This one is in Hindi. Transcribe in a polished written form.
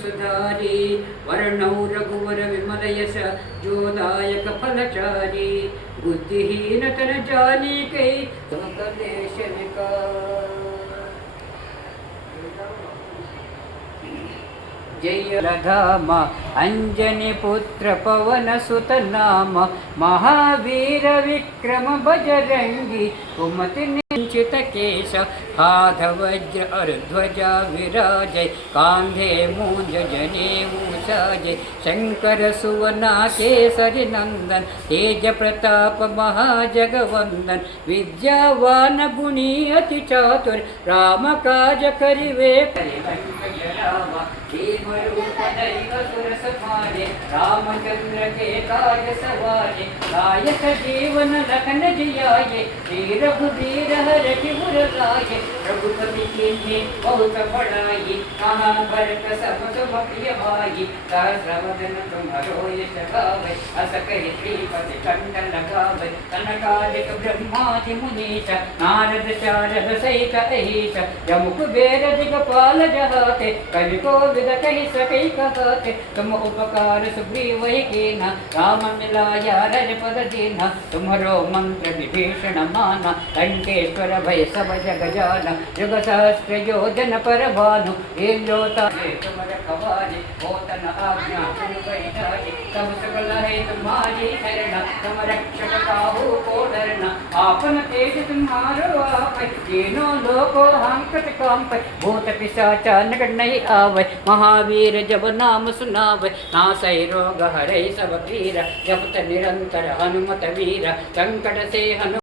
सुधारी वर्णौ रघुवर विमल यश जोदायक फलचारी बुद्धिहीन तन जानी कई कलेश विकार। जय धाम अंजनी पुत्र पवन सुत नाम महावीर विक्रम बजरंगी कुमति निंचित केश हाथ वज्र और ध्वजा विराजय कांधे मूंज जनेऊ साजय शंकर सुवना केसरी नंदन तेज प्रताप महाजगवंदन विद्यावान गुणी अति चातुर राम काज करिवे रामचंद्र के काज सवारे लायक जीवन लखन जियाये श्री रघुवीर हर किमुर लाये रघुपति कीन्हे बहुत बड़ाई कहाँ भरत सब तुम प्रिय भाई सहस्रवदन तुम्हारो यश गावै अस कहि श्रीपति कंठ लगावै कनकादिक ब्रह्मादि मुनीश नारद शारद सहित अहिष जमु कुबेर दिगपाल जहाते कवि कोविद कहि सकै कहते तुम उपकार सुग्रीव कीना राम मिलाया रजपद दीना तुम्हारो मंत्र विभीषण माना लंकेश्वर भय सब जग जाना जुग सहस्त्र योजन पर भानु लोता तुम रखवारे होतन आज्ञा तुम बैठाए तब सकल है तुम्हारी शरण तुम रक्षक काहू को डरना आपन तेज तुम्हारो आपै तीनों लोको हंकट कांपै भूत पिशाचा निकट नहीं आवै महावीर जब नाम सुनावै नासै रोग हरै सब पीरा जपत निरंतर हनुमत वीर संकट से हनु